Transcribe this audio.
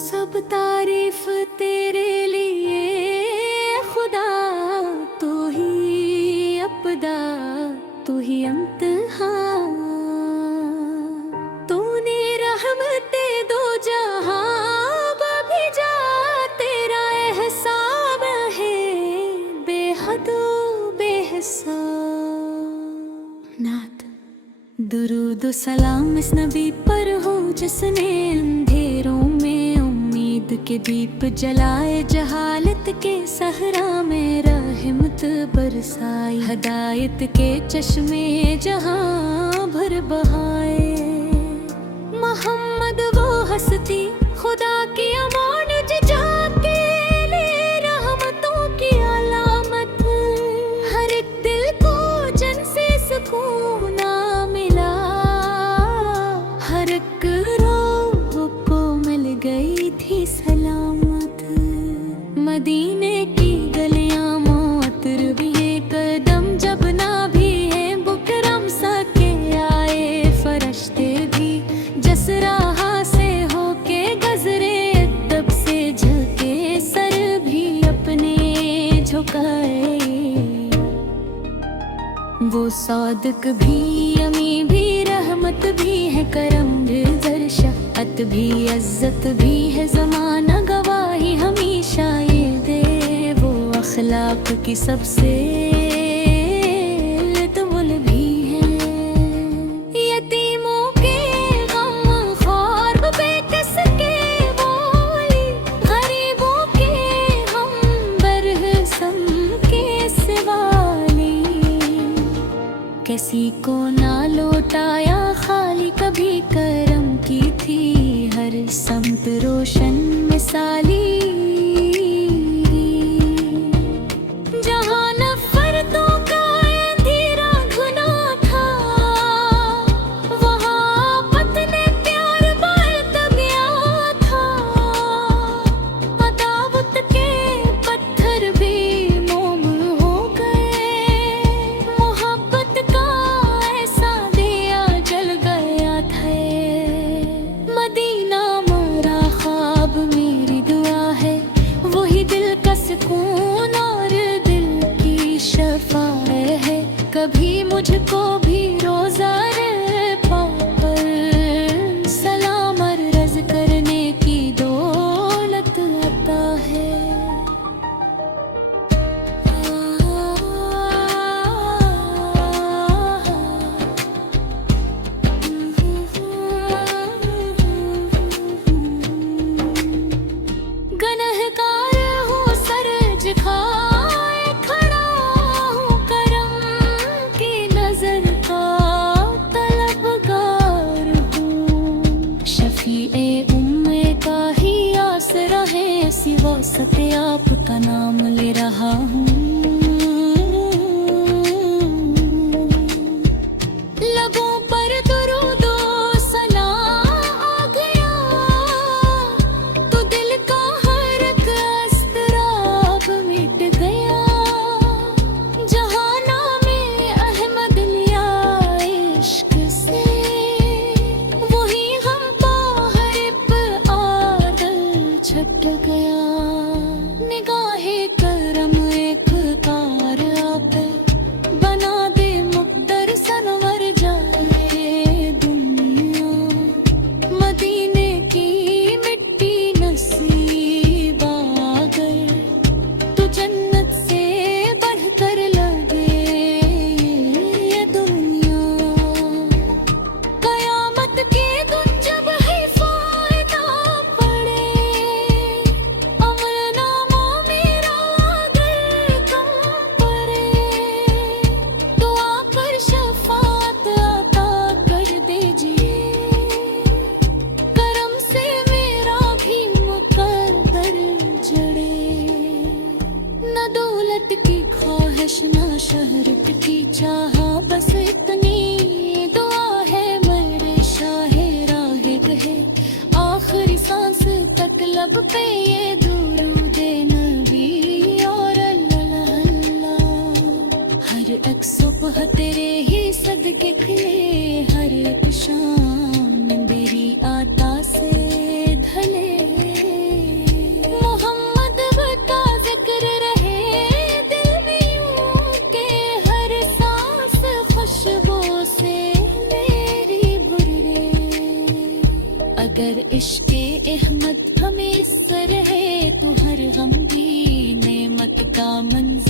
सब तारीफ तेरे लिए खुदा, तू ही अपदा, तू ही इम्तिहान। तूने रहमते दो जहां भेजा, तेरा एहसान है बेहद बेहिसाब। नात दुरूद सलाम इस नबी पर हो जिसने अंधेरों में उम्मीद के दीप जलाए, जहालत के सहरा में रहमत बरसाई, हदायत के चश्मे जहां भर बहाए। मोहम्मद वो हस्ती खुदा की अमान जाके ले रहमतों की अलामत, हर एक दिल को जन से सुकून मिला, हर एक रूह को मिल गई थी सलामत। मदीने की गलियां मुअत्तर भी है, कदम जब ना भी है बुकरम सा के आए फरिश्ते भी, जस राह से होके गजरे अदब से झुके, सर भी अपने झुकाए। वो सादिक भी अमी भी रहमत भी है, करम गुज़र शफ़क़त भी इज़्ज़त भी है, ज़माना गवाही हमेशा ये दे। वो अखलाक की सबसे तुमुल भी है, यतीमों के गम ख्वार बेकस के बोली, गरीबों के हम बरहसम के सिवाली। किसी को ना लौटाया खाली, कभी करम की थी हर समत रोशन मिसाली। जहाँ नफरतों का अंधेरा घुना था, वहाँ आपत ने प्यार बरत गया था। अदावत के पत्थर भी मोम हो गए, मोहब्बत का ऐसा दिया जल गया था। मदीना मेरा ख्वाब मेरी दुआ है, वही दिल का सुकून और दिल की शफा है। कभी मुझको भी रोज़ा पर सलाम अर्ज़ करने की दौलत अता है। गनहगार हूँ सर झुकाए खड़ा हूँ, करम की नजर का तलबगार हूँ। शफीए उम्मे का ही आसरा है, सिवा सते आपका नाम ले रहा हूँ। लबों पर दुरूदो सलाम आ गया, तो दिल का हर एक अस्तराब मिट गया। जहाँ नामे अहमद लिया इश्क से, वही हम हर एक आदल छट गया। निगाहे करम एक कार आप बना दे, मुक़द्दर सनवर जाए दुनिया। मदीने की मिट्टी नसीब आ गए, तो जन्नत से बढ़कर लगे ये दुनिया। कयामत के दिन जब हिफाज़त पड़े, अमलनामा मेरा अगर कम पड़े, तो आकर शफ़ाअत अता कर दीजिए। करम से मेरा भी मुक़द्दर जड़े, न दौलत की ख्वाहिश न शहरत की चाह, बस इतनी दुआ है मेरे शाहे राहे गहे। आखिरी सांस तक लब पे ये दुरूद नबी और के खिले हर एक शाम अंधेरी आता से ढले मोहम्मद का जिक्र रहे दिल में यूं के हर सांस खुशबू से मेरी भुरे अगर इश्क़े अहमद हमें सर है तो हर गम भी नेमत का मंज़र